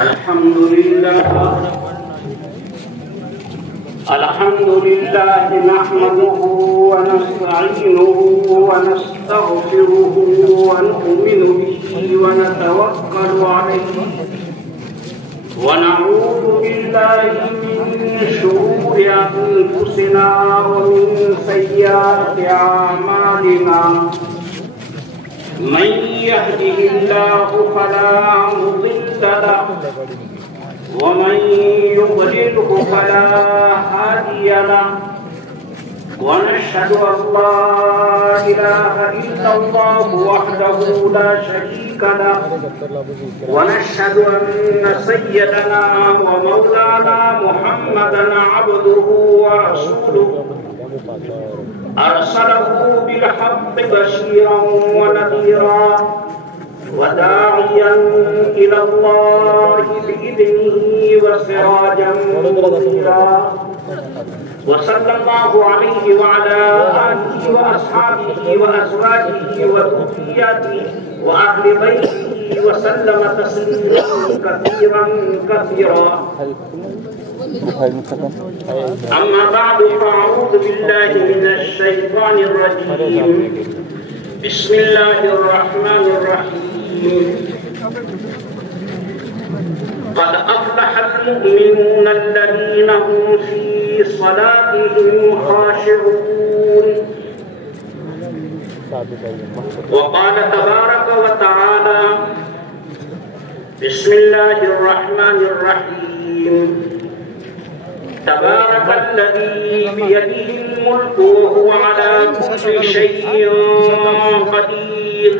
الحمد لله نحمده ونستعينه ونستغفره ونؤمن به ونتوكل عليه ونعوذ بالله من شرور أنفسنا ومن سيئات أعمالنا من يهده الله فلا مضل له ومن يضلله فلا هادي له ونشهد أن لا إله إلا الله وحده لا شريك له ونشهد أن سيدنا ومولانا محمدا عبده ورسوله أرسله بالحق بشيرا ونذيرا وداعيا إلى الله بإذنه وسراجا منيرا وصلى الله عليه وعلى آله وأصحابه وأزواجه وذرياته وأهل بيته وسلم تسليما كثيرا كثيرا. أما بعد فأعوذ بالله من الشيطان الرجيم. بسم الله الرحمن الرحيم. قد أفلح المؤمنون الذين هم في صلاتهم خاشعون. وقال تبارك وتعالى بسم الله الرحمن الرحيم. تبارك الذي بيده الملك وهو على كل شيء قدير.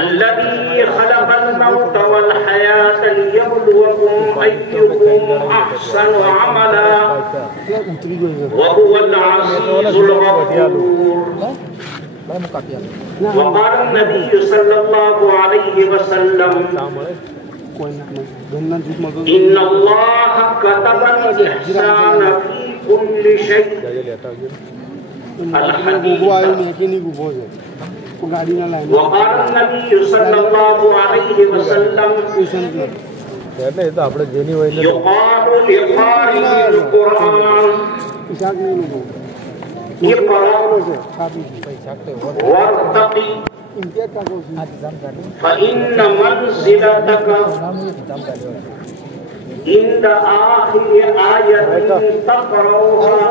الذي خلق الموت والحياة ليبلوكم أيكم أحسن عملا وهو العزيز الغفور. وقال النبي صلى الله عليه وسلم إن الله كتب الإحسان في كل شيء. الحديث. وقال النبي صلى الله عليه وسلم يقال لقارئ القرآن اقرأ وارتقي فإن منزلتك عند آخر آية تقرأها.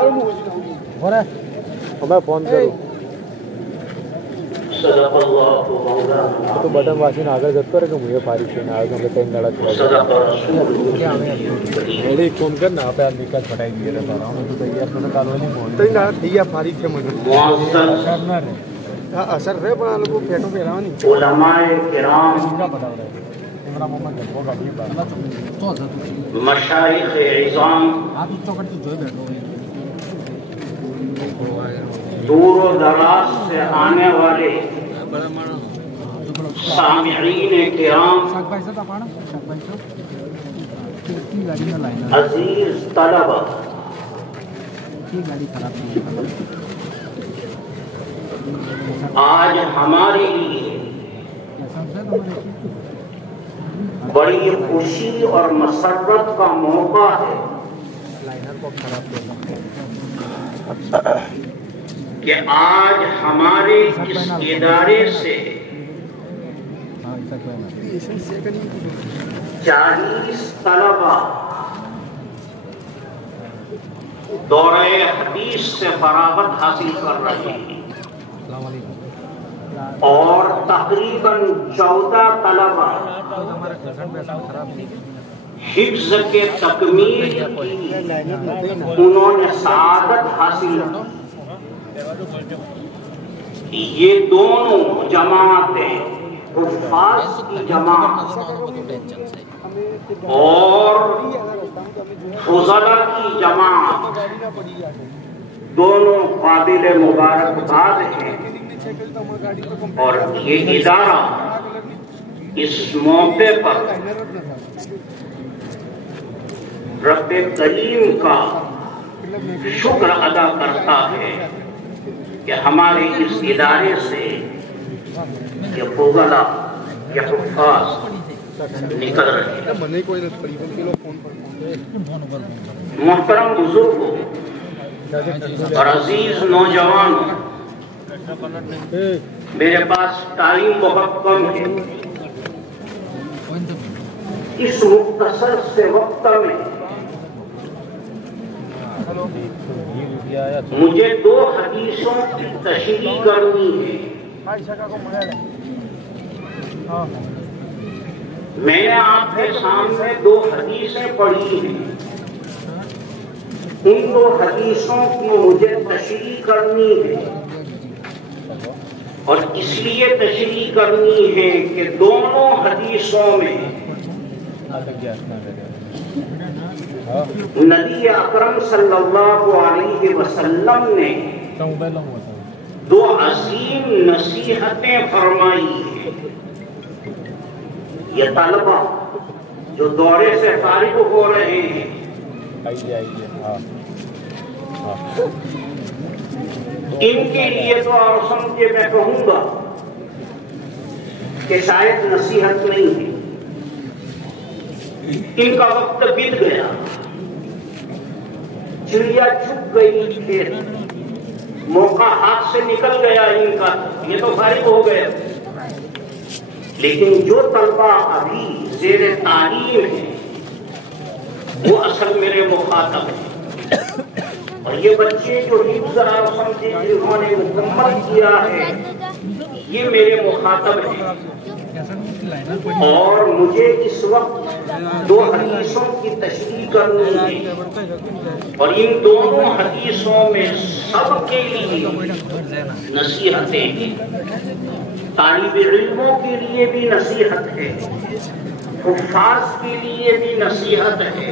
صدق الله مولانا. تو بٹن واشن آگے جاتا رہے کہ مجھے فارغ سے آگے ہم کہیں لڑا چلا. صدق رسول. میری فون کرنا آپ آدمی کا پھٹائی دیے رہتا رہا ہوں تو تیار تو کالونی بول تین نہ دیا فارغ سے مجھے اثر رہے بنا لوگوں پھیٹوں پہ رہا نہیں. علماء کرام مشائخ عظام دور و دراز سے آنے والے سامعین کرام عزیز طلبہ آج ہمارے لیے بڑی خوشی اور مسرت کا موقع ہے کہ آج ہمارے اس ادارے سے 40 طلبہ دورہ حدیث سے فراغت حاصل کر رہے ہیں اور تقریباً 14 طلبہ حفظ کے تکمیل کی انہوں نے سعادت حاصل کی. یہ دونوں جماعتیں حفاظ کی جماعت اور فضلہ کی جماعت دونوں قابل مبارکباد ہیں اور یہ ادارہ اس موقع پر رب کریم کا شکر ادا کرتا ہے کہ ہمارے اس ادارے سے یہ فضلا، یہ حفاظ نکل رہے ہیں۔ محترم بزرگوں اور عزیز نوجوانوں، میرے پاس ٹائم بہت کم ہے، اس مختصر سے وقت میں مجھے 2 حدیثوں کی تشریح کرنی ہے۔ میں نے آپ کے سامنے 2 حدیثیں پڑھی ہیں، ان 2 حدیثوں کی مجھے تشریح کرنی ہے، اور اس لیے تشریح کرنی ہے کہ دونوں حدیثوں میں نبی اکرم صلی اللہ علیہ وسلم نے 2 عظیم نصیحتیں فرمائی ہیں۔ یہ طلبہ جو دورے سے فارغ ہو رہے ہیں، ان کے لیے تو اور سمجھے میں کہوں گا کہ شاید نصیحت نہیں ہے، ان کا وقت بیت گیا، چڑیا چھپ گئی پھر موقع ہاتھ سے نکل گیا ان کا، یہ تو فارغ ہو گیا۔ لیکن جو طلبہ ابھی زیر تعلیم ہیں وہ اصل میرے مخاطب ہیں، اور یہ بچے جو حفظ اور سمجھے جنہوں نے مکمل کیا ہے یہ میرے مخاطب ہیں، اور مجھے اس وقت 2 حدیثوں کی تشریح کرنی ہے، اور ان دونوں حدیثوں میں سب کے لیے نصیحتیں ہیں، طالب علموں کے لیے بھی نصیحت ہے، حفاظ کے لیے بھی نصیحت ہے،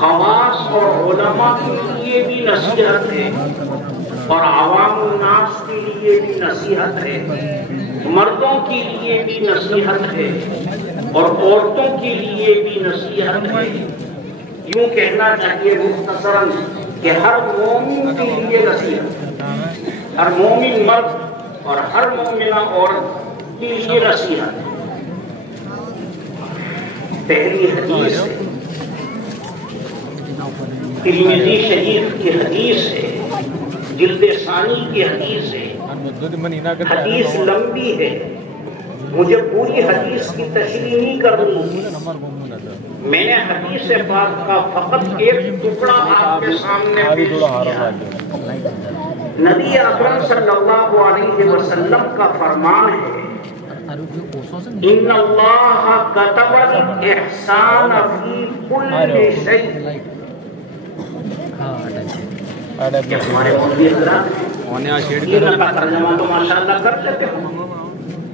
خواص اور علماء کے لیے بھی نصیحت ہے، اور عوام الناس کے لیے بھی نصیحت ہے، مردوں کے لیے بھی نصیحت ہے، اور عورتوں کے لیے بھی نصیحت ہے۔ یوں کہنا چاہیے مختصراً کہ ہر مومن کے لیے نصیحت، ہر مومن مرد اور ہر مومنہ عورت کے لیے نصیحت۔ پہلی حدیث ترمذی شریف کی حدیث ہے، جلد ثانی کی حدیث ہے، حدیث لمبی ہے، مجھے پوری حدیث کی تشریح نہیں کرنی، میں نے حدیث پاک کا فقط ایک ٹکڑا آپ کے سامنے پیش کیا۔ نبی اکرم صلی اللہ علیہ وسلم کا فرمان ہے، ان اللہ کتب الاحسان فی کل شیء۔ کہ ہمارے مولوی حضرات ان کا ترجمہ تو ماشاءاللہ کر لیتے ہو،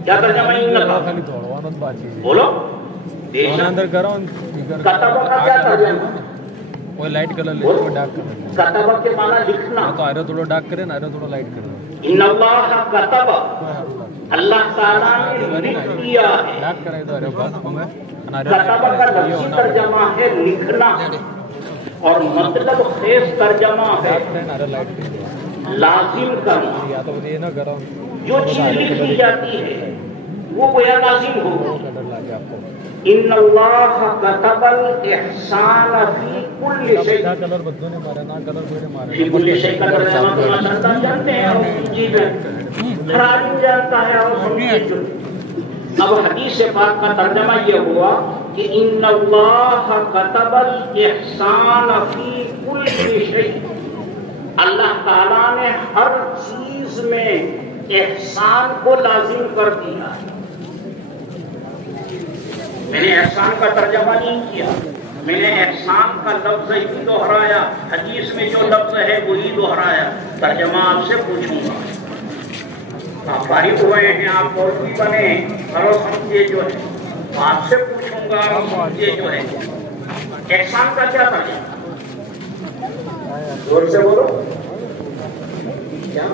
کیا ترجمہ ان کا بولو؟ کتب کا کیا ترجمہ؟ لائٹ کلر ڈارک کلر، کتب کے معنی لکھنا، تو آئرہ تھوڑا ڈارک کرے نا، آئرہ تھوڑا لائٹ کرے۔ ان اللہ کتب، اللہ تعالیٰ نے لکھ دیا ہے۔ ڈارک کرے تو آئرہ بات ہوں گے۔ کتب کا لفظی ترجمہ ہے لکھنا، اور مطلب خیز ترجمہ ہے لازم کرنا۔ جو چیز لکھی جاتی ہے وہ گویا لازم ہو۔ ان اللہ کتب الاحسان فی کل شیء، فی کل شیء کا ترجمہ تو ماشاءاللہ جانتے ہیں، اور چیزیں ہر آدمی جانتا ہے اور سمجھے۔ اب حدیث پاک کا ترجمہ یہ ہوا کہ ان اللہ کتب الاحسان فی کل شیء، اللہ تعالیٰ نے ہر چیز میں احسان کو لازم کر دیا۔ میں نے احسان کا ترجمہ نہیں کیا، میں نے احسان کا لفظ ہی دہرایا، حدیث میں جو لفظ ہے وہی دہرایا۔ ترجمہ آپ سے پوچھوں گا، آپ فارغ ہوئے ہیں، آپ مولوی بنے اور سمجھے جو ہے، آپ سے پوچھوں گا اور سمجھے جو ہے احسان کا کیا ترجمہ؟ زور سے بولو کیا؟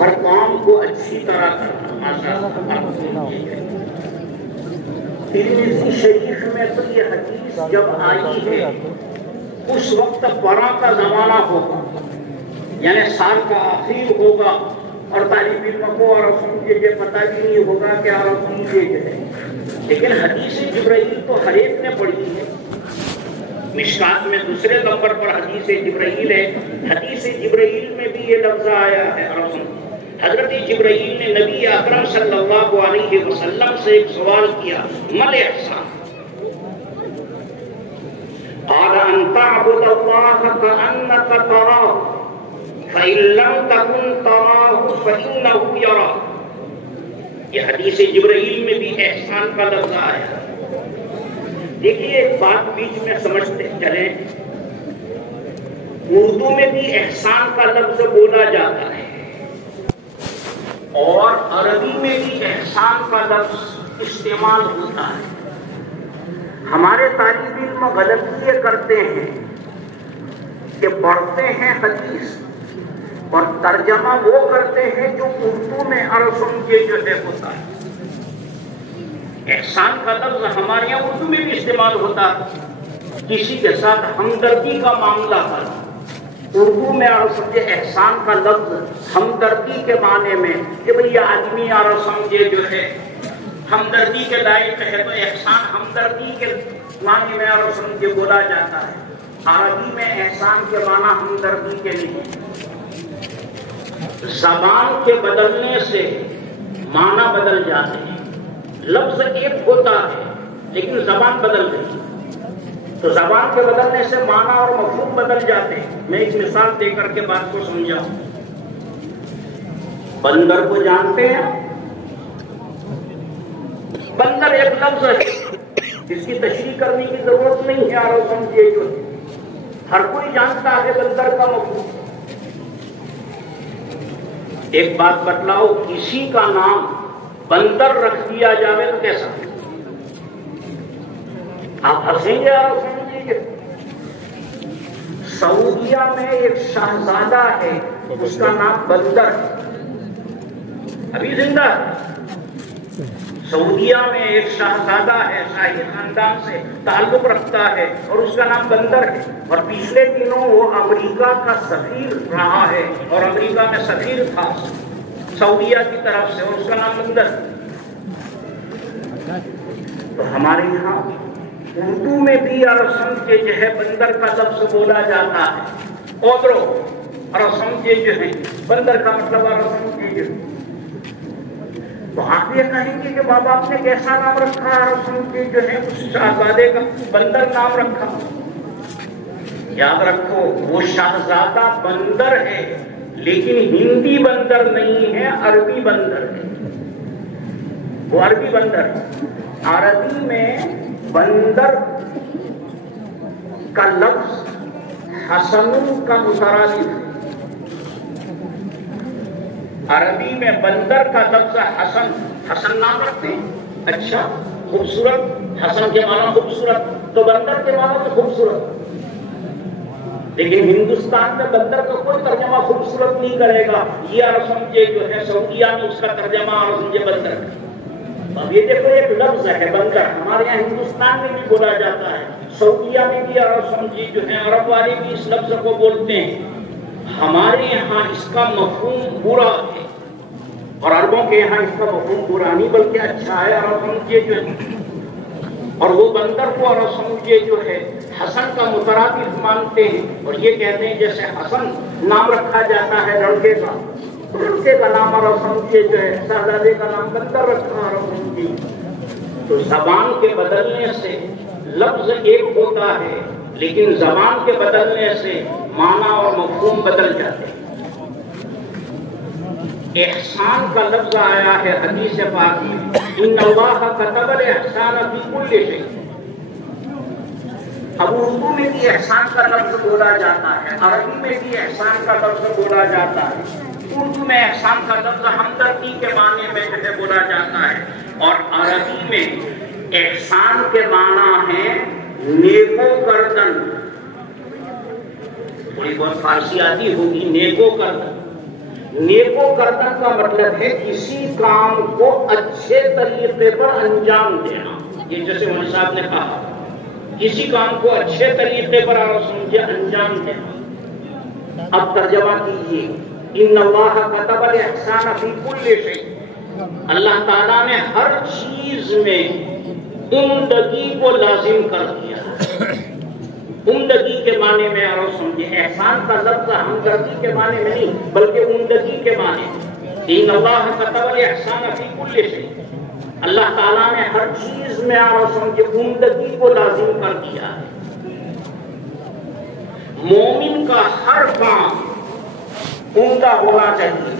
ہر کام کو اچھی طرح کرنا، ماشاءاللہ۔ ترمذی شریف میں تو یہ حدیث جب آئی ہے اس وقت برا کا زمانہ ہوگا، یعنی سال کا آخر ہوگا، اور طالب علم کو اور سمجھے یہ پتہ بھی نہیں ہوگا کہ عرب کی یہ ہے لیکن حدیث جبرائیل تو ہر ایک نے پڑھی ہے. مشکات میں دوسرے نمبر پر حدیث جبرائیل ہے. حدیث جبرائیل میں بھی یہ لفظ آیا ہے. حضرت جبرائیل نے نبی اکرم صلی اللہ علیہ وسلم سے ایک سوال کیا, مل احسان؟ قال ان تعبد اللہ کأنک تراہ فإن لم تکن تراہ فإنہ یراک. یہ حدیث جبرائیل میں بھی احسان کا لفظ آیا. دیکھیے ایک بات بیچ میں سمجھتے چلیں, اردو میں بھی احسان کا لفظ بولا جاتا ہے اور عربی میں بھی احسان کا لفظ استعمال ہوتا ہے. ہمارے طالب علم غلطی یہ کرتے ہیں کہ پڑھتے ہیں حدیث اور ترجمہ وہ کرتے ہیں جو اردو میں عرب کے جو ہے ہوتا ہے. احسان کا لفظ ہمارے یہاں اردو میں بھی استعمال ہوتا ہے. کسی کے ساتھ ہمدردی کا معاملہ کرنا, اردو میں عرب سمجھے احسان کا لفظ ہمدردی کے معنی میں کہ بھئی یہ آدمی عرب سمجھے جو ہے ہمدردی کے لائق ہے, تو احسان ہمدردی کے معنی میں عرب سمجھے بولا جاتا ہے. عربی میں احسان کے معنی ہمدردی کے نہیں. زبان کے بدلنے سے معنی بدل جاتے ہیں. لفظ ایک ہوتا ہے لیکن زبان بدل گئی, تو زبان کے بدلنے سے معنی اور مفہوم بدل جاتے ہیں. میں ایک مثال دے کر کے بات کو سمجھاؤں. بندر کو جانتے ہیں؟ بندر ایک لفظ ہے جس کی تشریح کرنے کی ضرورت نہیں ہے. عرب سمجھے جو ہر کوئی جانتا ہے بندر کا مفہوم. ایک بات بتلاؤ, کسی کا نام بندر رکھ دیا جائے تو کیسا؟ آپ ہنسیں گے. عرب سمجھے سعودیہ میں ایک شہزادہ ہے, اس کا نام بندر ہے, ابھی زندہ ہے. سعودیہ میں ایک شہزادہ ہے, شاہی خاندان سے تعلق رکھتا ہے اور اس کا نام بندر ہے. اور پچھلے دنوں وہ امریکہ کا سفیر رہا ہے اور امریکہ میں سفیر تھا سعودیہ کی طرف سے, اور اس کا نام بندر. تو ہمارے یہاں اردو میں بھی عرب سمجھے جو ہے بندر کا لفظ بولا جاتا ہے. اودرو عرب سمجھے جو ہے بندر کا مطلب عرب سمجھے جو. تو آپ یہ کہیں گے کہ بابا آپ نے کیسا نام رکھا؟ عرب سمجھے جو ہے اس شہزادے کا بندر نام رکھا. یاد رکھو وہ شہزادہ بندر ہے لیکن ہندی بندر نہیں ہے, عربی بندر ہے. وہ عربی بندر ہے. عربی میں بندر کا لفظ حسن کا مترادف ہے. عربی میں بندر کا لفظ حسن, حسن نام رکھتے ہیں, اچھا خوبصورت. حسن کے معنی خوبصورت, تو بندر کے معنی تو خوبصورت. لیکن ہندوستان میں بندر کا کوئی ترجمہ خوبصورت نہیں کرے گا. یہ عرب سمجھے جو ہے سعودیہ میں اس کا ترجمہ عرب سمجھے بندر. اب یہ دیکھو ایک لفظ ہے بندر, ہمارے یہاں ہندوستان میں بھی بولا جاتا ہے, سعودیہ میں بھی عرب سمجھے جو ہے عرب والے بھی اس لفظ کو بولتے ہیں. ہمارے یہاں اس کا مفہوم برا ہے اور عربوں کے یہاں اس کا مفہوم برا نہیں بلکہ اچھا ہے. عرب سمجھے جو ہے اور وہ بندر کو عرب سمجھے جو ہے حسن کا مترادف مانتے ہیں اور یہ کہتے ہیں جیسے حسن نام رکھا جاتا ہے لڑکے کا, لڑکے کا نام عرب سمجھے جو ہے شہزادے کا نام بندر رکھا عرب سمجھے. تو زبان کے بدلنے سے لفظ ایک ہوتا ہے لیکن زبان کے بدلنے سے معنی اور مفہوم بدل جاتے ہیں. احسان کا لفظ آیا ہے حدیث پاک میں, ان اللہ کتب الاحسان فی کل شیء. اب اردو میں بھی احسان کا لفظ بولا جاتا ہے, عربی میں بھی احسان کا لفظ بولا جاتا ہے. اردو میں احسان کا لفظ ہمدردی کے معنی میں جو ہے بولا جاتا ہے اور عربی میں احسان کے معنی ہے نیکو کردن. تھوڑی بہت فارسی آتی ہوگی. نیکو کردن, نیکو کردن کا مطلب ہے کسی کام کو اچھے طریقے پر انجام دینا. یہ جیسے مولانا صاحب نے کہا کسی کام کو اچھے طریقے پر آپ سمجھے انجام دینا. اب ترجمہ کیجیے, ان اللہ کتب الاحسان فی کل شیء. اللہ تعالیٰ نے ہر چیز میں عمدگی کو لازم کر دیا. عمدگی کے معنی میں اور سمجھے، احسان کا لفظ ہمدردی کے معنی میں نہیں بلکہ عمدگی کے معنی میں. ان اللہ كتب الاحسان فی کل شیء، اللہ تعالیٰ نے ہر چیز میں اور سمجھے عمدگی کو لازم کر دیا ہے. مومن کا ہر کام عمدہ ہونا چاہیے،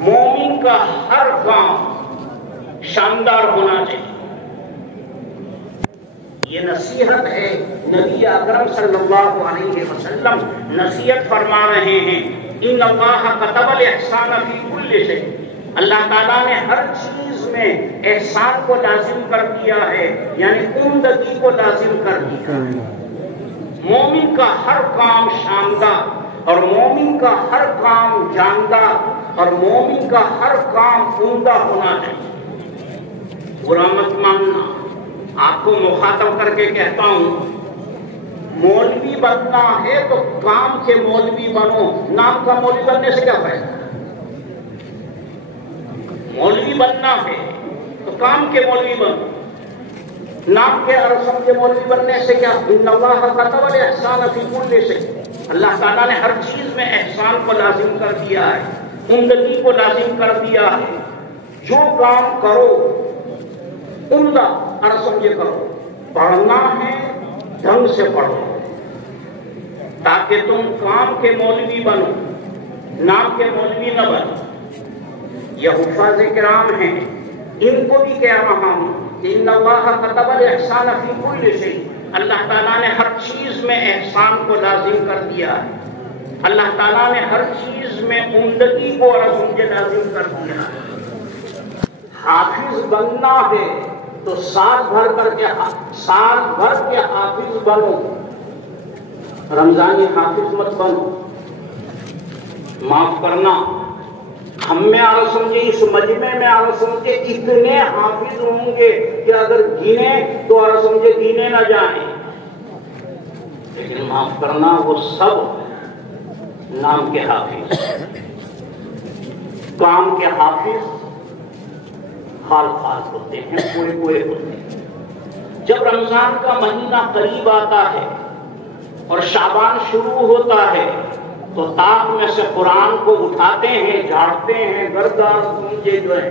مومن کا ہر کام شاندار ہونا چاہیے. یہ نصیحت ہے، نبی اکرم صلی اللہ علیہ وسلم نصیحت فرما رہے ہیں. ان اللہ كتب الاحسان فی کل شیء، اللہ تعالیٰ نے ہر چیز میں احسان کو لازم کر دیا ہے، یعنی عمدگی کو لازم کر دیا ہے. مومن کا ہر کام شاندار اور مومن کا ہر کام جاندار اور مومن کا ہر کام عمدہ ہونا چاہیے. برا مت ماننا، آپ کو مخاطب کر کے کہتا ہوں، مولوی بننا ہے تو کام کے مولوی بنو، نام کا مولوی بننے سے کیا فائدہ؟ مولوی بننا ہے تو کام کے مولوی بنو، نام کے اور رسم کے مولوی بننے سے کیا؟ ان اللہ كتب الاحسان فی کل شیء، اللہ تعالیٰ نے ہر چیز میں احسان کو لازم کر دیا ہے، عمدگی کو لازم کر دیا ہے. جو کام کرو عمدہ اور سمجھے کرو. پڑھنا ہے ڈھنگ سے پڑھو تاکہ تم کام کے مولوی بنو، نام کے مولوی نہ بنو. یہ حفاظ کرام ہیں، ان کو بھی کہہ رہا ہوں، ان اللہ كتب الاحسان فی کل شیء، اللہ تعالیٰ نے ہر چیز میں احسان کو لازم کر دیا ہے. اللہ تعالیٰ نے ہر چیز میں عمدگی کو اور سمجھے لازم کر دیا ہے. حافظ بننا ہے تو سال بھر کے حافظ بنو، رمضانی حافظ مت بنو. معاف کرنا، ہم میں آ سمجھے، اس مجمع میں آ سمجھے اتنے حافظ ہوں گے کہ اگر گینے تو آ سمجھے گینے نہ جائیں. لیکن معاف کرنا، وہ سب نام کے حافظ، کام کے حافظ خال ہوتے ہیں، کوئے ہوتے ہیں. جب رمضان کا مہینہ قریب آتا ہے اور شعبان شروع ہوتا ہے تو طاق میں سے قرآن کو اٹھاتے ہیں، جھاڑتے ہیں، گردار سمجھے جو ہے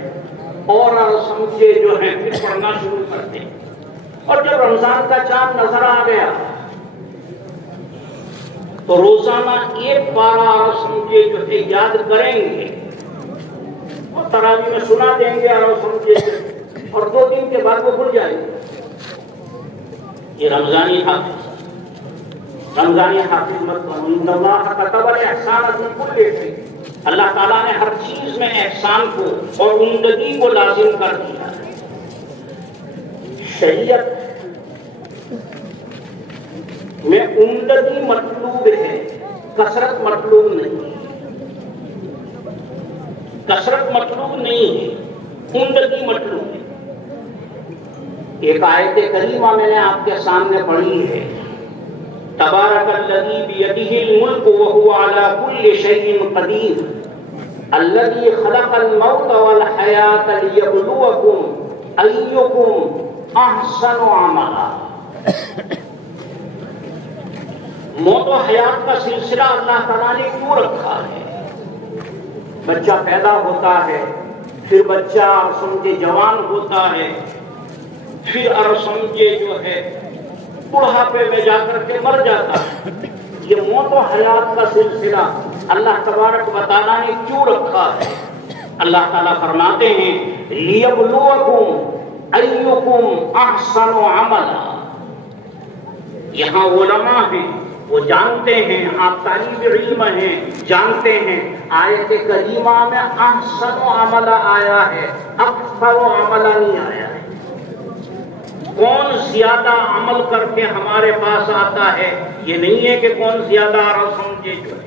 اور سمجھے جو ہے پھر پڑھنا شروع کرتے ہیں. اور جب رمضان کا چاند نظر آ گیا تو روزانہ ایک پارہ سمجھے جو ہے یاد کریں گے اور تراویح میں سنا دیں گے اور سمجھے، اور 2 دن کے بعد وہ بھول جائیں گے. یہ رمضانی حافظ مت بنو. ان اللہ كتب الاحسان فی کل شیء، اللہ تعالیٰ نے ہر چیز میں احسان کو اور عمدگی کو لازم کر دیا. شریعت میں عمدگی مطلوب ہے، کثرت مطلوب نہیں. کثرت مطلوب نہیں ہے، عمدگی مطلوب ہے. ایک آیت کریمہ میں نے آپ کے سامنے پڑھی ہے، تبارک الذی بیدہ الملک وہو علی کل شیء قدیر الذی خلق الموت والحیاۃ لیبلوکم ایکم احسن عملا. موت و حیات کا سلسلہ اللہ تعالیٰ نے کیوں رکھا ہے؟ بچہ پیدا ہوتا ہے، پھر بچہ سمجھے جوان ہوتا ہے، پھر سمجھے جو ہے بڑھاپے میں جا کر کے مر جاتا ہے. یہ موت و حیات کا سلسلہ اللہ تبارک و تعالیٰ نے کیوں رکھا ہے؟ اللہ تعالیٰ فرماتے ہیں لیبلوکم ایکم احسن عملا. یہاں علماء ہیں، وہ جانتے ہیں، آپ طالب علم ہیں، جانتے ہیں آیت کریمہ میں احسن عملا آیا ہے، اکثر عملا نہیں آیا ہے. کون زیادہ عمل کر کے ہمارے پاس آتا ہے، یہ نہیں ہے کہ کون زیادہ اور سمجھے جو ہے.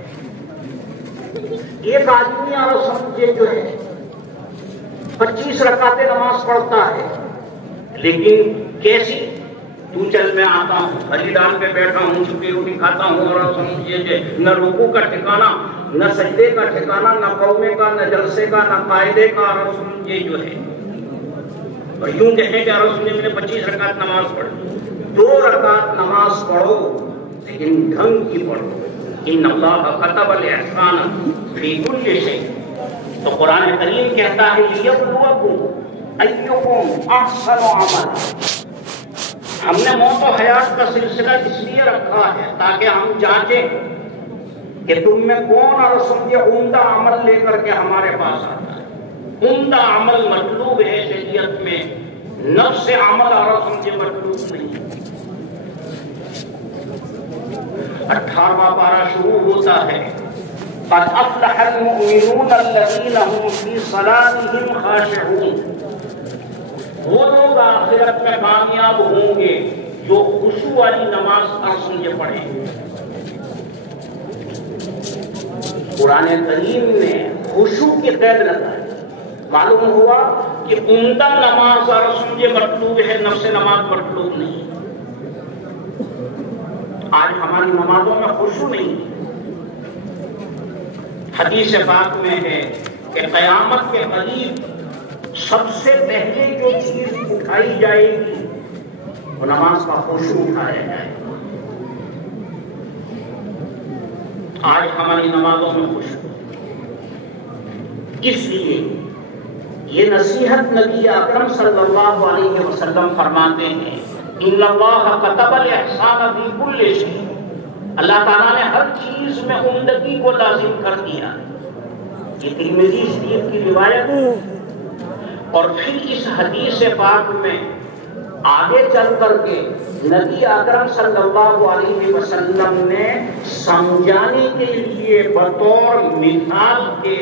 ایک آدمی اور سمجھے جو ہے 25 رکعتیں نماز پڑھتا ہے، لیکن کیسی؟ تو چل میں آتا ہوں، بلیدان پہ بیٹھا ہوں، چھپی روٹی کھاتا ہوں اور سمجھے نہ رکوع کا ٹھکانہ، نہ سجدے کا ٹھکانہ، نہ قومے کا، نہ جلسے کا، نہ قاعدے کا اور سمجھے جو ہے. اور یوں کہیں کہ رسول نے 25 رکعت نماز پڑھی، 2 رکعت نماز پڑھو لیکن ڈھنگ کی پڑھو. ان اللہ كتب الاحسان فی کل شیء. تو قرآن کریم کہتا ہے لیبلوکم ایکم احسن عملا. ہم نے موت و حیات کا سلسلہ اس لیے رکھا ہے تاکہ ہم جانچیں کہ تم میں کون اور سمجھے عمدہ عمل لے کر کے ہمارے پاس آتا ہے. عمدہ عمل مطلوب ہے شریعت میں، نفس عمل اور سمجھے مطلوب نہیں. 18واں پارہ شروع ہوتا ہے قد افلح المؤمنون الذین هم فی صلاتهم خاشعون. وہ لوگ آخرت میں کامیاب ہوں گے جو خشوع والی نماز اور سمجھے پڑھیں. قرآن کریم نے خشوع کی قید لگائی. معلوم ہوا کہ عمدہ نماز اور سمجھے مطلوب ہے، نفس نماز مطلوب نہیں. آج ہماری نمازوں میں خشوع نہیں. حدیث پاک میں ہے کہ قیامت کے قریب سب سے پہلے جو چیز اٹھائی جائے گی وہ نماز کا خشوع اٹھایا جائے گا. آج ہماری نمازوں میں خشوع، اس لیے یہ نصیحت نبی اکرم صلی اللہ علیہ وسلم فرماتے ہیں ان اللہ كتب الاحسان فی کل شیء. اللہ تعالیٰ نے ہر چیز میں عمدگی کو لازم کر دیا. یہ ترمذی شریف کی روایت ہے. اور پھر اس حدیث پاک میں آگے چل کر کے نبی اکرم صلی اللہ علیہ وسلم نے سمجھانے کے لیے بطور مثال کے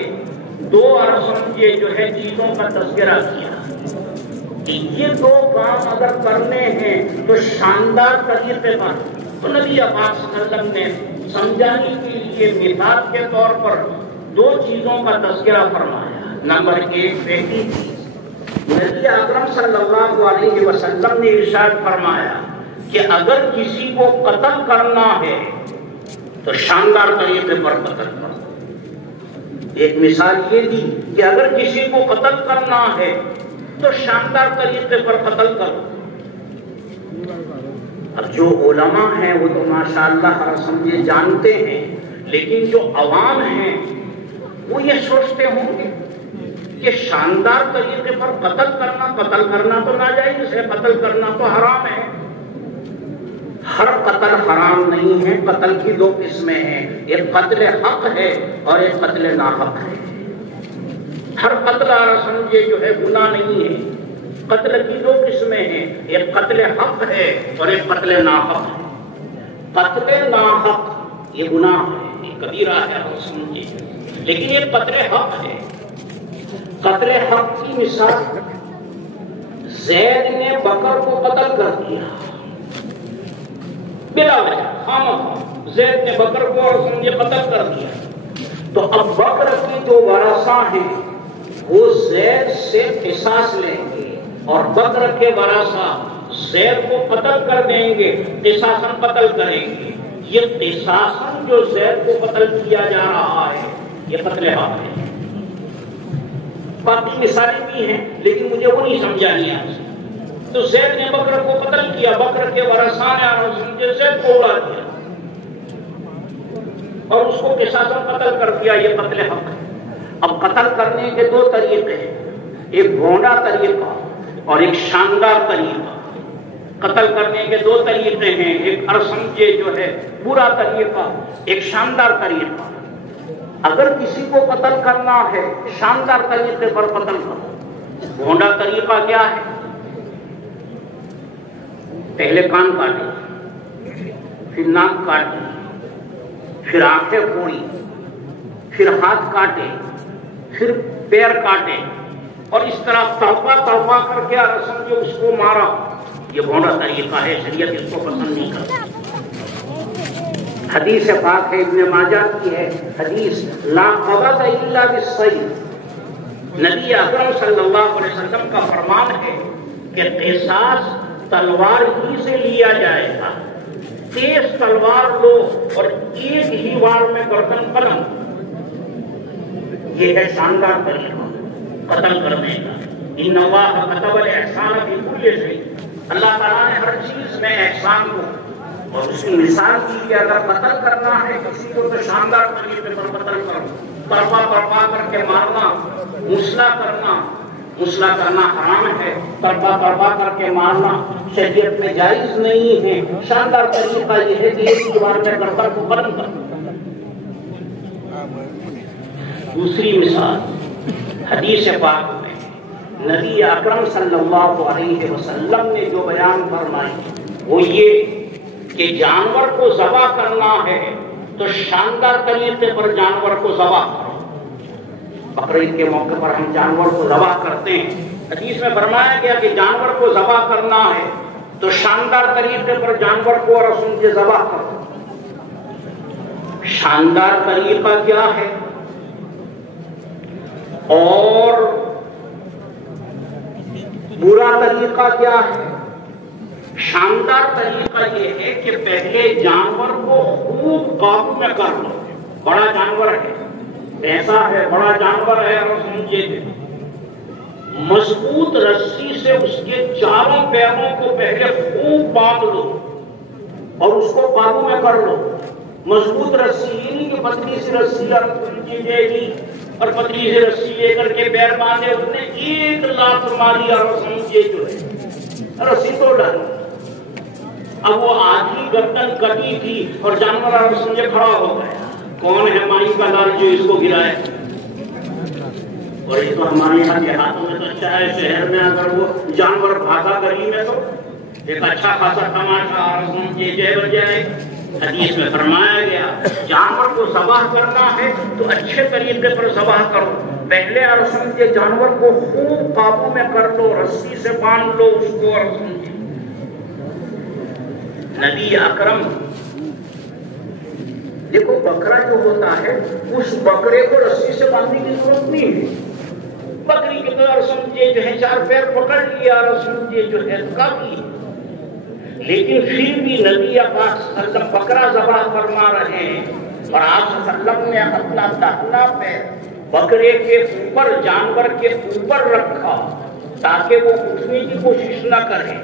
2 سمجھے جو ہے چیزوں کا تذکرہ کیا کہ یہ 2 کام اگر کرنے ہیں تو شاندار طریقے پر. تو نبی پاک صلی اللہ علیہ وسلم نے سمجھانے کے لیے مثال کے طور پر 2 چیزوں کا تذکرہ فرمایا. نمبر 1 بیٹی تھی. نبی اکرم صلی اللہ علیہ وسلم نے ارشاد فرمایا کہ اگر کسی کو قتل کرنا ہے تو شاندار طریقے پر قتل کرو. ایک مثال یہ دی کہ اگر کسی کو قتل کرنا ہے تو شاندار طریقے پر قتل کرو. اب جو علماء ہیں وہ تو ماشاءاللہ ہر سمجھے جانتے ہیں، لیکن جو عوام ہیں وہ یہ سوچتے ہوں گے کہ شاندار طریقے پر قتل کرنا تو ناجائز ہے، قتل کرنا تو حرام ہے. ہر قتل حرام نہیں ہے. قتل کی 2 قسمیں ہیں، ایک قتل حق ہے اور ایک قتل ناحق ہے. ہر قتل سمجھے جو ہے گناہ نہیں ہے. قتل کی 2 قسمیں ہیں، ایک قتل حق ہے اور ایک قتل ناحق ہے. قتل ناحق یہ گناہ ہے، یہ کبیرہ ہے سمجھے، لیکن یہ قتل حق ہے. قتل حق کی مثال زید نے بکر کو قتل کر دیا بلا وجہ. زید نے بکر کو سمجھے قتل کر دیا. تو اب بکر کے جو ورثاء ہیں وہ زید سے قصاص لیں گے اور بکر کے ورثاء زید کو قتل کر دیں گے، قصاصاً قتل کریں گے. یہ قصاصاً جو زید کو قتل کیا جا رہا ہے یہ قتل حق ہے. باقی مثالیں بھی ہیں لیکن مجھے وہ نہیں سمجھانی ہے. تو زید نے بکر کو قتل کیا، بکر کے ورثاء نے زید کو اڑا دیا اور اس کو قصاصاً قتل کر دیا. یہ قتل حق ہے. اب قتل کرنے کے 2 طریقے ہیں، ایک بھونڈا طریقہ اور ایک شاندار طریقہ. قتل کرنے کے 2 طریقے ہیں، ایک سمجھے جو ہے برا طریقہ، ایک شاندار طریقہ. اگر کسی کو قتل کرنا ہے شاندار طریقے پر قتل کرو. بھونڈا طریقہ کیا ہے؟ پہلے کان کاٹے، پھر ناک کاٹے، پھر آنکھیں پھوڑی، پھر ہاتھ کاٹے، پھر پیر کاٹے اور اس طرح تڑپا کر کے سمجھے اس کو مارا. یہ بھونڈا طریقہ ہے، شریعت اس کو پسند نہیں کرتی. حدیث پاک ہے ابن ماجہ کی ہے حدیث لا قبض الا بالسیف. نبی اکرم صلی اللہ علیہ وسلم کا فرمان ہے کہ قصاص تلوار ہی سے لیا جائے گا. تیز تلوار لو اور ایک ہی وار میں گردن قلم. یہ ہے شاندار طریقہ قتل کرنے کا. ان اللہ کتب الاحسان فی کل شیء، اللہ تعالیٰ نے ہر چیز میں احسان کو، اور اس کی مثال کی کہ اگر قتل کرنا ہے کسی کو تو شاندار طریقے پر قتل کرو، پروا کر کے مارنا، مسلح کرنا حرام ہے، پروا کر کے مارنا شریعت میں جائز نہیں ہے۔ شاندار طریقہ یہ ہے کہ ایک دیوار میں گردن کو قتل کرنا۔ دوسری مثال حدیث پاک میں نبی اکرم صلی اللہ علیہ وسلم نے جو بیان فرمائی وہ یہ کہ جانور کو ذبح کرنا ہے تو شاندار طریقے پر جانور کو ذبح کرو۔ بقرعید کے موقع پر ہم جانور کو ذبح کرتے ہیں، حدیث میں فرمایا گیا کہ جانور کو ذبح کرنا ہے تو شاندار طریقے پر جانور کو اور رسول کے ذبح کرو۔ شاندار طریقہ کیا ہے اور برا طریقہ کیا ہے؟ شاندار طریقہ یہ ہے کہ پہلے جانور کو خوب قابو میں کر لو۔ بڑا جانور ہے، ایسا ہے، بڑا جانور ہے، اور سمجھے مضبوط رسی سے اس کے چاروں پیروں کو پہلے خوب باندھ لو اور اس کو قابو میں کر لو۔ مضبوط رسی نہیں کہ پتلی سی رسی اور پتلی سی رسی لے کر کے پیر باندھے، اس نے ایک لات ماری اور سمجھے جو ہے رسی تو ڈالی۔ اب وہ آدھی گردن کٹی تھی اور جانور اور سمجھے کھڑا ہو گیا، کون ہے مائی کا لال جو اس کو گرائے؟ اور یہ تو ہمارے یہاں دیہاتوں میں تو اچھا ہے، شہر میں اگر وہ جانور بھاگا گلی میں تو ایک اچھا خاصا تماشا اور سمجھے جے بجائے۔ حدیث میں فرمایا گیا جانور کو ذبح کرنا ہے تو اچھے طریقے پر ذبح کرو، پہلے اور سمجھے جانور کو خوب قابو میں کر لو، رسی سے باندھ لو اس کو اور سمجھے۔ نبی اکرم دیکھو بکرا جو ہوتا ہے اس بکرے کو رسی سے باندھنے کی ضرورت نہیں ہے، بکری کے طور سمجھے جو ہے چار پیر پکڑ لیا اور سمجھے جو ہے کافی، لیکن پھر بھی نبی پاک صلی اللہ علیہ وسلم بکرا ذبح فرما رہے ہیں اور آپ صلی اللہ علیہ وسلم نے اپنا داہنا پیر بکرے کے اوپر، جانور کے اوپر رکھا تاکہ وہ اٹھنے کی کوشش نہ کرے۔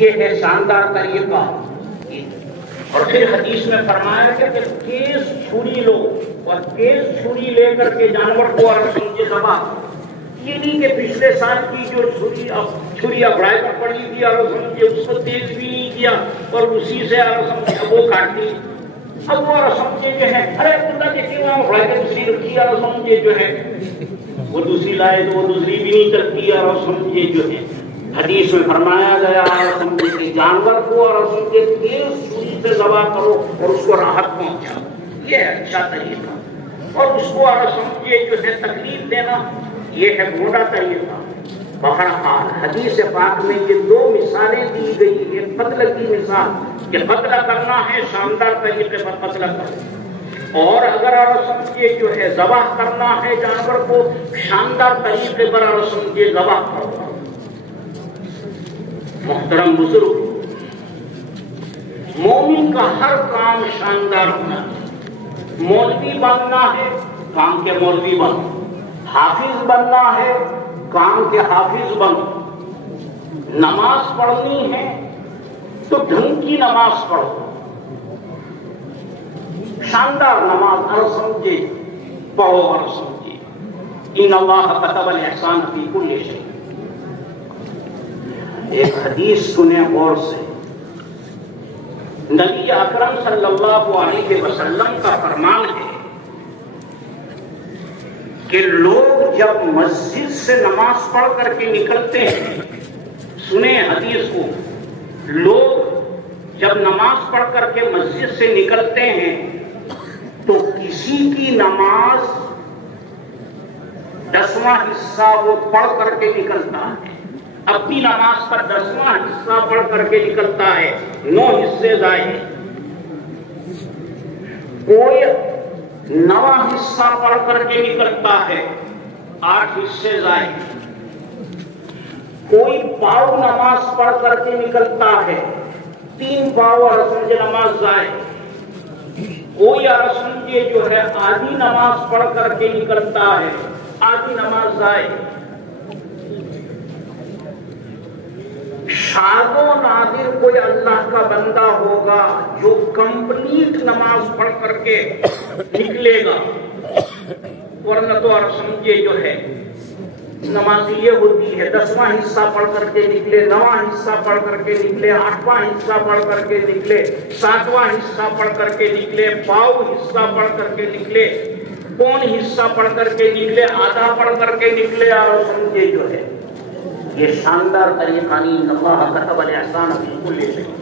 یہ ہے شاندار طریقہ۔ اور پھر حدیث میں فرمایا گیا کہ تیز چھری لو اور تیز چھری لے کر کے جانور کو اور سمجھے ذبح۔ یہ نہیں کہ پچھلے سال کی جو چھری اگڑائی پر پڑی تھی اور سمجھے اس کو تیز بھی نہیں کیا اور اسی سے سمجھے وہ کاٹ دی۔ اب وہ سمجھے جو ہے ارے خدا دیکھیے وہاں اگڑائی پر دوسری رکھی اور سمجھے جو ہے وہ دوسری لائے تو وہ دوسری بھی نہیں چلتی اور سمجھے جو ہے حدیث میں فرمایا گیا سمجھے کہ جانور کو اور سمجھے تیز چھری سے ذبح کرو اور اس کو راحت پہنچاؤ، یہ ہے اچھا طریقہ۔ اور اس کو اور سمجھے جو ہے تکلیف دینا یہ ہے برا طریقہ۔ بہرحال حدیث پاک میں یہ دو مثالیں دی گئی، ایک قتل کی مثال کہ قتل کرنا ہے شاندار طریقے پر قتل کرو، اور اگر اور سمجھے جو ہے ذبح کرنا ہے جانور کو شاندار طریقے پر اور سمجھے ذبح کرو۔ محترم بزرگ، مومن کا ہر کام شاندار ہونا ہے۔ مولوی بننا ہے کام کے مولوی بنو، حافظ بننا ہے کام کے حافظ بنو، نماز پڑھنی ہے تو ڈھنگ کی نماز پڑھو، شاندار نماز اور سمجھے پڑھو اور سمجھے۔ ان اللہ کتب الاحسان فی کل شیء۔ ایک حدیث سنیں غور سے، نبی اکرم صلی اللہ علیہ وسلم کا فرمان ہے کہ لوگ جب مسجد سے نماز پڑھ کر کے نکلتے ہیں، سنیں حدیث کو، لوگ جب نماز پڑھ کر کے مسجد سے نکلتے ہیں تو کسی کی نماز 10واں حصہ وہ پڑھ کر کے نکلتا ہے، اپنی نماز پر 10واں حصہ پڑھ کر کے نکلتا ہے، 9 حصے ضائع، کوئی 9واں حصہ پڑھ کر کے نکلتا ہے، 8 حصے ضائع، کوئی پاؤ نماز پڑھ کر کے نکلتا ہے، 3 پاؤ اور سمجھے نماز ضائع، کوئی اور سمجھے جو ہے آدھی نماز پڑھ کر کے نکلتا ہے، آدھی نماز ضائع، شاذ و نادر کوئی اللہ کا بندہ ہوگا جو کمپلیٹ نماز پڑھ کر کے نکلے گا، ورنہ تو اور سمجھے جو ہے نماز یہ ہوتی ہے 10واں حصہ پڑھ کر کے نکلے، 9واں حصہ پڑھ کر کے نکلے، 8واں حصہ پڑھ کر کے نکلے، 7واں حصہ پڑھ کر کے نکلے، پاؤ حصہ پڑھ کر کے نکلے، پون حصہ پڑھ کر کے نکلے، آدھا پڑھ کر کے نکلے، اور سمجھے جو ہے یہ شاندار طریقہ نہیں۔ اللہ کتب الاحسان فی کل شیء،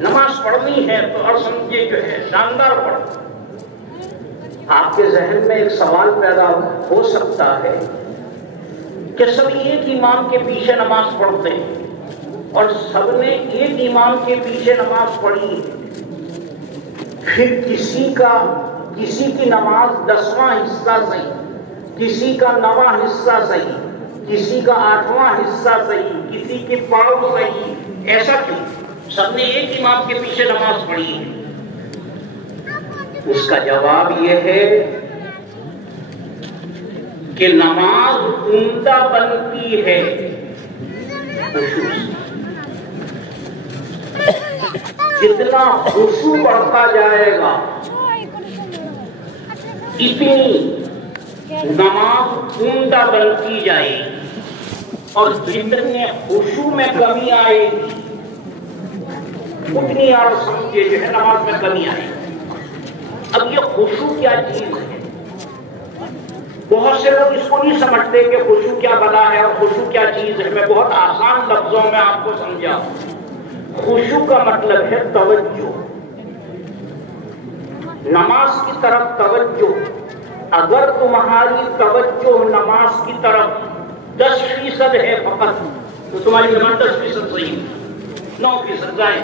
نماز پڑھنی ہے تو اور سمجھے جو ہے شاندار پڑھو۔ آپ کے ذہن میں ایک سوال پیدا ہو سکتا ہے کہ سب ایک امام کے پیچھے نماز پڑھتے ہیں اور سب نے ایک امام کے پیچھے نماز پڑھی، پھر کسی کی نماز 10واں حصہ صحیح، کسی کا 9واں حصہ صحیح، کسی کا 8واں حصہ صحیح، کسی کی پاؤ صحیح، ایسا کیوں؟ سب نے ایک امام کے پیچھے نماز پڑھی ہے۔ اس کا جواب یہ ہے کہ نماز عمدہ بنتی ہے خشوع سے۔ جتنا خشوع بڑھتا جائے گا اتنی نماز عمدہ بنتی جائے گی، اور جتنے خشوع میں کمی آئے گی اتنی اور سمجھے جو ہے نماز میں کمی آئے گی۔ اب یہ خشوع کیا چیز ہے؟ بہت سے لوگ اس کو نہیں سمجھتے کہ خشوع کیا بلا ہے اور خشوع کیا چیز ہے۔ میں بہت آسان لفظوں میں آپ کو سمجھا۔ خشوع کا مطلب ہے توجہ، نماز کی طرف توجہ۔ اگر تمہاری توجہ نماز کی طرف 10% ہے فقط تو تمہاری نماز 10% صحیح، 9% ضائع۔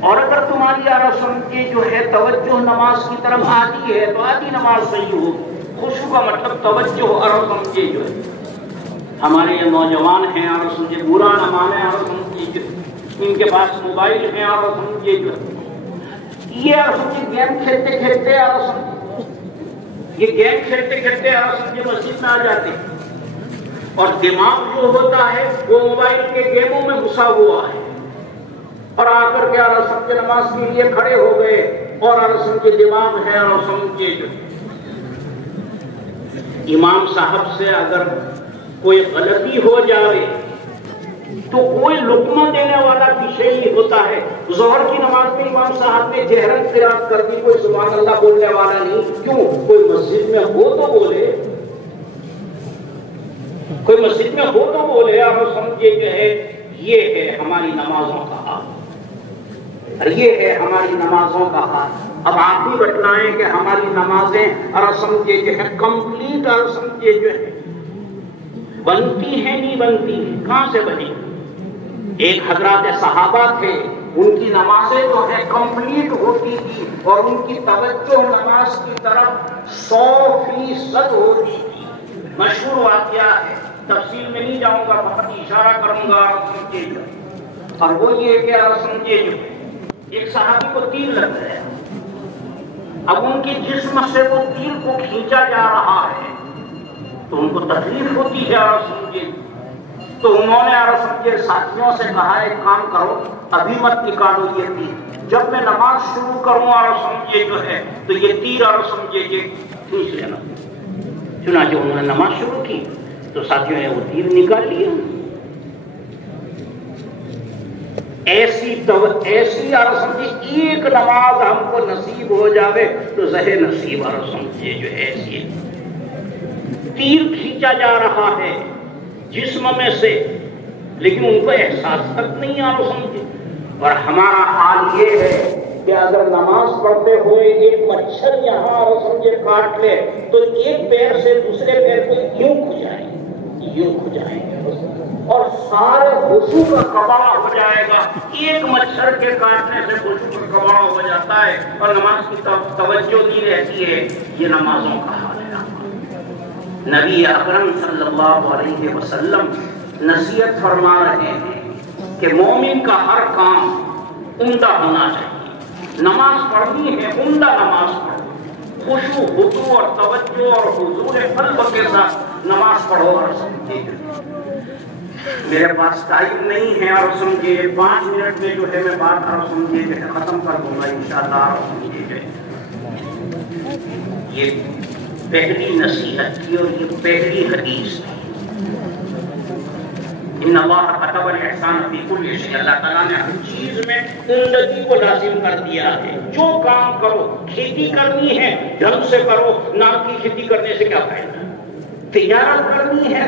اور اگر تمہاری سمجھے جو ہے توجہ نماز کی طرف آدھی ہے تو آدھی نماز صحیح ہو۔ خشوع کا مطلب توجہ اور سمجھے جو ہے۔ ہمارے یہ نوجوان ہیں اور سمجھے برا نہ مانے اور سمجھے جو ان کے پاس موبائل ہیں اور سمجھے جو یہ اور سمجھے گیم کھیلتے کھیلتے اور یہ گیم کھیلتے کھیلتے اور سمجھے مسجد میں آ جاتے ہیں، اور دماغ جو ہوتا ہے وہ موبائل کے گیموں میں گھسا ہوا ہے، اور آ کر کے اور سمجھے نماز کے لیے کھڑے ہو گئے اور سمجھے دماغ ہے اور سمجھے جو امام صاحب سے اگر کوئی غلطی ہو جائے تو کوئی لقمہ دینے والا پیچھے ہی ہوتا ہے۔ ظہر کی نماز میں امام صاحب نے جہرن قرات کر دی، کوئی سبحان اللہ بولنے والا نہیں۔ کیوں؟ کوئی مسجد میں ہو تو بولے، کوئی مسجد میں ہو تو بولے، اور سمجھے جو ہے یہ ہے ہماری نمازوں کا حال، یہ ہے ہماری نمازوں کا حال۔ اب آپ ہی بتلائیں کہ ہماری نمازیں اور سمجھے جو ہے کمپلیٹ اور سمجھے جو ہے بنتی ہیں نہیں بنتی ہیں؟ کہاں سے بنی؟ ایک حضرات صحابہ تھے، ان کی نمازیں جو ہے کمپلیٹ ہوتی تھی اور ان کی توجہ نماز کی طرف 100% ہوتی تھی۔ مشہور واقعہ ہے، تفصیل میں نہیں جاؤں گا، بہت اشارہ کروں گا اور سمجھے جو، اور وہ یہ کہ سمجھے جو ایک صحابی کو تیر لگ گیا، اب ان کے جسم سے وہ تیر کو کھینچا جا رہا ہے تو ان کو تکلیف ہوتی ہے، اور سمجھے تو انہوں نے اور سمجھے ساتھیوں سے کہا ایک کام کرو، ابھی مت نکالو یہ تیر، جب میں نماز شروع کروں اور سمجھے جو ہے تو یہ تیر اور سمجھے یہ کھینچ لینا۔ چنانچہ انہوں نے نماز شروع کی تو ساتھیوں نے وہ تیر نکال لیا۔ ایسی اور سمجھے ایک نماز ہم کو نصیب ہو جاوے تو زہر نصیب اور سمجھے جو ہے ایسی تیر کھینچا جا رہا ہے جسم میں سے، لیکن ان کو احساس تک نہیں آ رہا سمجھے۔ اور ہمارا حال یہ ہے کہ اگر نماز پڑھتے ہوئے ایک مچھر یہاں اور سمجھے کاٹ لے تو ایک پیر سے دوسرے پیر کو یوں کھجائیں اور سارے خشوع کا کباڑ ہو جائے گا۔ ایک مچھر کے کاٹنے سے خشوع کا کباڑ ہو جاتا ہے اور نماز کی توجہ نہیں رہتی ہے۔ یہ نمازوں کا حال ہے۔ نبی اکرم صلی اللہ علیہ وسلم نصیحت فرما رہے ہیں کہ مومن کا ہر کام عمدہ ہونا چاہیے۔ نماز پڑھنی ہے، عمدہ نماز پڑھو، خشوع خضوع اور توجہ اور حضور قلب کے ساتھ نماز پڑھو اور سمجھے۔ میرے پاس ٹائم نہیں ہے اور سمجھے 5 منٹ میں جو ہے میں بات اور سمجھے ختم کر دوں گا انشاءاللہ اور سمجھے یہ پہلی نصیحت تھی اور یہ پہلی حدیث تھی. ان اللہ کتب الاحسان فی کل شیء، اللہ تعالیٰ نے ہر چیز میں عمدگی کو لازم کر دیا ہے. جو کام کرو، کھیتی کرنی ہے ڈھنگ سے کرو، نام کی کھیتی کرنے سے کیا فائدہ. تجارت کرنی ہے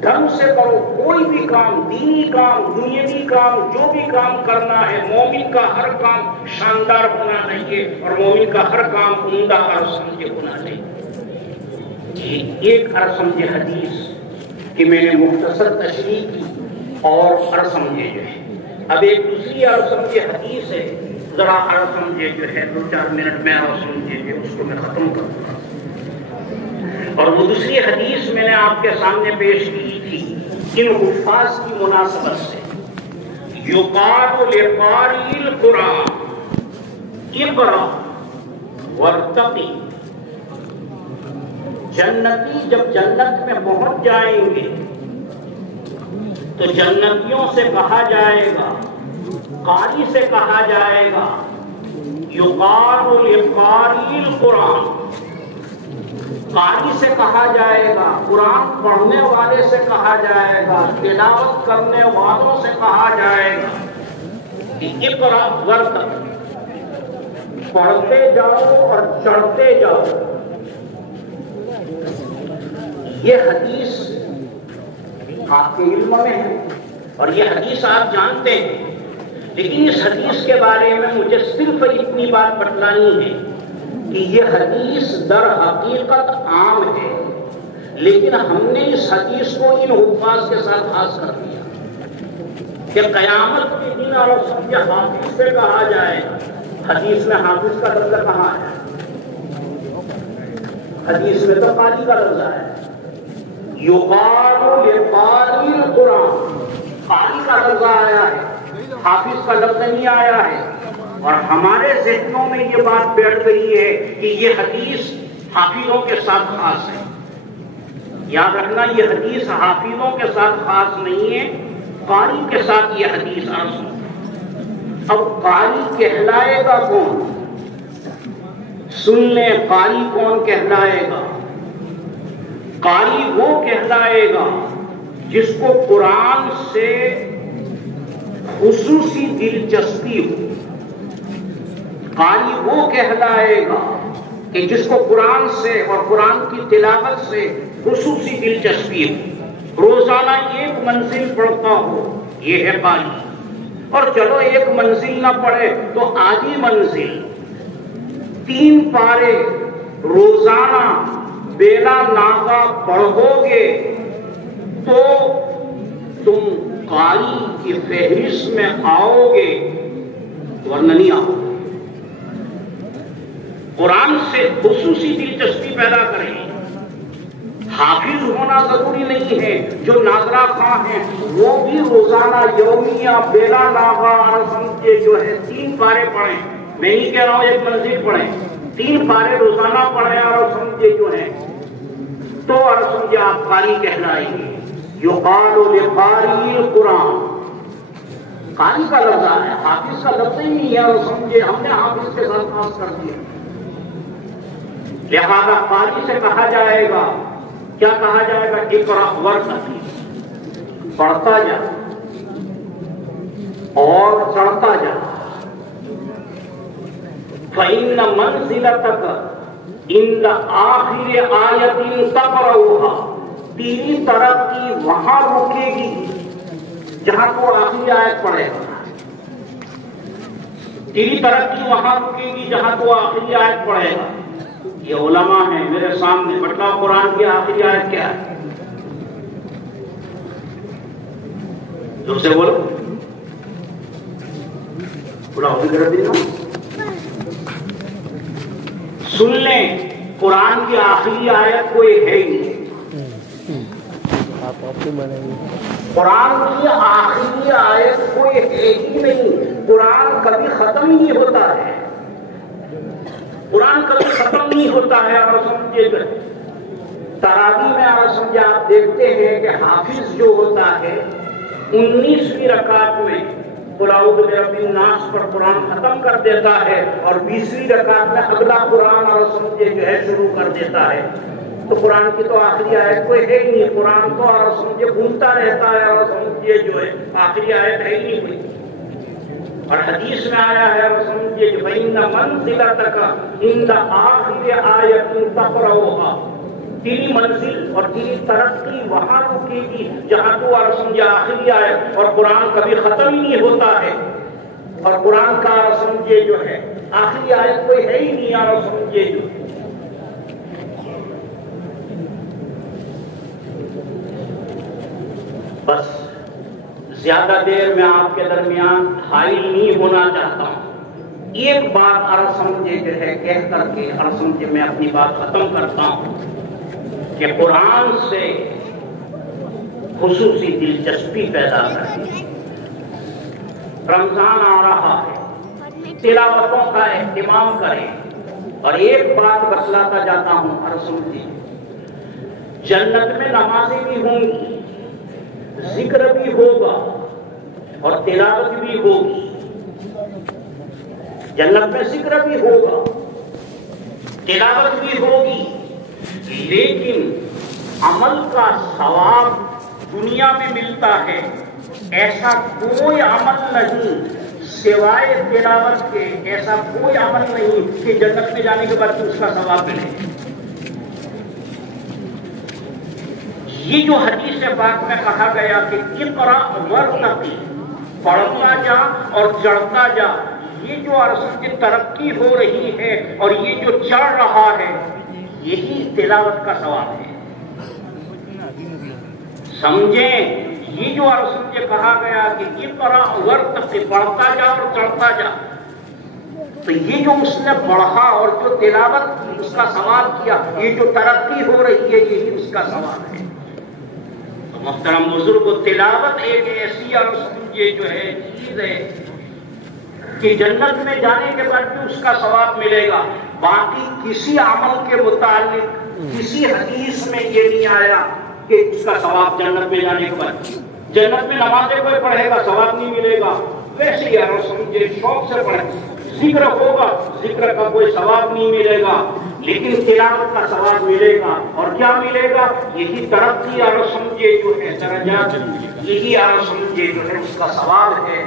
ڈھنگ سے کرو، کوئی بھی کام، دینی کام، دنیاوی کام، جو بھی کام کرنا ہے، مومن کا ہر کام شاندار ہونا چاہیے اور مومن کا ہر کام عمدہ اور سمجھے ہونا چاہیے. ایک اور سمجھے حدیث کہ میں نے مختصر تشریح کی اور ہر سمجھے جو ہے. اب ایک دوسری اور سمجھے حدیث ہے، ذرا ہر سمجھے جو ہے 2-4 منٹ میں اور سمجھے جو اس کو میں ختم کروں گا. اور وہ دوسری حدیث میں نے آپ کے سامنے پیش کی تھی ان حفاظ کی مناسبت سے. یقال لقاری القرآن اقرأ وارتقی. جنتی جب جنت میں پہنچ جائیں گے تو جنتیوں سے کہا جائے گا، قاری سے کہا جائے گا یقال لقاری القرآن، قاری سے کہا جائے گا، قرآن پڑھنے والے سے کہا جائے گا، تلاوت کرنے والوں سے کہا جائے گا کہ اقرأ وارتقی، پڑھتے جاؤ اور چڑھتے جاؤ. یہ حدیث آپ کے علم میں ہے اور یہ حدیث آپ جانتے ہیں، لیکن اس حدیث کے بارے میں مجھے صرف اتنی بات بتلانی ہے کہ یہ حدیث در حقیقت عام ہے، لیکن ہم نے اس حدیث کو ان حفاظ کے ساتھ خاص کر دیا کہ قیامت کے دن اور سمجھے حافظ سے کہا جائے. حدیث میں حافظ کا لفظ کہاں ہے؟ حدیث میں تو قاری کا لفظ ہے. یقال لقاری القرآن، قاری کا لفظ آیا ہے، حافظ کا لفظ نہیں آیا ہے. اور ہمارے ذہنوں میں یہ بات بیٹھ گئی ہے کہ یہ حدیث حافظوں کے ساتھ خاص ہے. یاد رکھنا یہ حدیث حافظوں کے ساتھ خاص نہیں ہے، قاری کے ساتھ یہ حدیث خاص ہے. اب قاری کہلائے گا کون؟ سن لیں، قاری کون کہلائے گا؟ قاری وہ کہلائے گا جس کو قرآن سے خصوصی دلچسپی ہو. قاری وہ کہلائے گا کہ جس کو قرآن سے اور قرآن کی تلاوت سے خصوصی دلچسپی ہو، روزانہ 1 منزل پڑھتا ہو، یہ ہے قاری. اور چلو 1 منزل نہ پڑھے تو آدھی منزل، 3 پارے روزانہ بیلا ناغا پڑھو گے تو تم قاری کی فہرست میں آؤ گے، ورنہ نہیں آؤ. قرآن سے خصوصی دلچسپی پیدا کریں. حافظ ہونا ضروری نہیں ہے، جو ناظرہ خواہ ہیں وہ بھی روزانہ یومیہ بیلا ناغا اور سمجھے جو ہے 3 پارے پڑھیں. میں نہیں کہہ رہا ہوں 1 منزل پڑھیں، 3 پارے روزانہ پڑھیں اور سمجھے جو ہے تو اور سمجھے آپ قاری کہلائیں گے. یقال لقاری القرآن، قاری کا لفظ ہے، حافظ کا لفظ ہی نہیں ہے اور سمجھے ہم نے حافظ کے ساتھ خاص کر دیا. لہذا قاری سے کہا جائے گا، کیا کہا جائے گا؟ اقرأ وارتقی، پڑھتا جا اور چڑھتا جا. فإن منزلتك عند آخر آیت تقرأها، تیری ترقی وہاں رکے گی جہاں تو آخری آیت پڑھے گا. تیری ترقی وہاں رکے گی جہاں تو آخری آیت پڑھے گا. یہ علماء ہیں میرے سامنے، بتلاؤ قرآن کی آخری آیت کیا ہے؟ زور سے بولو، بلاؤ بھی کر دینا. سن لیں، قرآن کی آخری آیت کوئی ہے ہی نہیں. قرآن کی آخری آیت کوئی ہے ہی نہیں. قرآن کبھی ختم نہیں ہوتا ہے، قرآن کبھی ختم نہیں ہوتا ہے. اور سمجھے تراویح میں اور سمجھے آپ دیکھتے ہیں کہ حافظ جو ہوتا ہے 19ویں رکعت میں قل اعوذ برب الناس پر قرآن ختم کر دیتا ہے اور 20ویں رکعت میں اگلا قرآن اور سمجھے جو ہے شروع کر دیتا ہے. تو قرآن کی تو آخری آیت کوئی ہے ہی نہیں. قرآن تو اور سمجھے گھومتا رہتا ہے اور سمجھے جو ہے آخری آیت ہے ہی نہیں کوئی. اور حدیث میں آیا ہے اور سمجھے جو فَإِنَّ مَنزِلَتَكَ عِنْدَ آخِرِ آیَةٍ تَقْرَؤُهَا، تیری منزل اور تیری ترقی وہاں رکے گی جہاں تو اور سمجھے آخری آیت. اور قرآن کبھی ختم ہی نہیں ہوتا ہے اور قرآن کا اور سمجھے جو ہے آخری آیت کوئی ہے ہی نہیں اور سمجھے جو. بس زیادہ دیر میں آپ کے درمیان حائل نہیں ہونا چاہتا ہوں. ایک بات اور سمجھے جو ہے کہہ کر کے اور سمجھے میں اپنی بات ختم کرتا ہوں کہ قرآن سے خصوصی دلچسپی پیدا کریں. رمضان آ رہا ہے، تلاوتوں کا اہتمام کریں. اور ایک بات بتلاتا جاتا ہوں اور سمجھے، جنت میں نمازیں بھی ہوں گی، ذکر بھی ہوگا اور تلاوت بھی ہوگی. جنت میں ذکر بھی ہوگا، تلاوت بھی ہوگی، لیکن عمل کا ثواب دنیا میں ملتا ہے. ایسا کوئی عمل نہیں سوائے تلاوت کے، ایسا کوئی عمل نہیں کہ جنت میں جانے کے بعد اس کا ثواب ملے. یہ جو حدیث پاک میں کہا گیا کہ اقرا ورتقی، پڑھتا جا اور چڑھتا جا، یہ جو عرصے کی ترقی ہو رہی ہے اور یہ جو چڑھ رہا ہے یہی تلاوت کا ثواب ہے. سمجھیں، یہ جو عرصے کہا گیا کہ اقرا ورتقی، پڑھتا جا اور چڑھتا جا، تو یہ جو اس نے پڑھا اور جو تلاوت کی اس کا ثواب کیا، یہ جو ترقی ہو رہی ہے یہی اس کا ثواب ہے. محترم بزرگ، تلاوت ایک ایسی اور یہ جو ہے چیز ہے کہ جنت میں جانے کے بعد بھی اس کا ثواب ملے گا. باقی کسی عمل کے متعلق کسی حدیث میں یہ نہیں آیا کہ اس کا ثواب جنت میں جانے کے بعد. جنت میں نمازیں کوئی پڑھے گا ثواب نہیں ملے گا، ویسے یار سمجھے شوق سے پڑھے. ذکر ہوگا، ذکر کا کوئی ثواب نہیں ملے گا، لیکن تلاوت کا ثواب ملے گا. اور کیا ملے گا؟ یہی ترقی اور سمجھے جو ہے درجات، یہی اور سمجھے جو ہے اس کا ثواب ہے.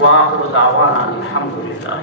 وآخر دعوانا الحمدللہ.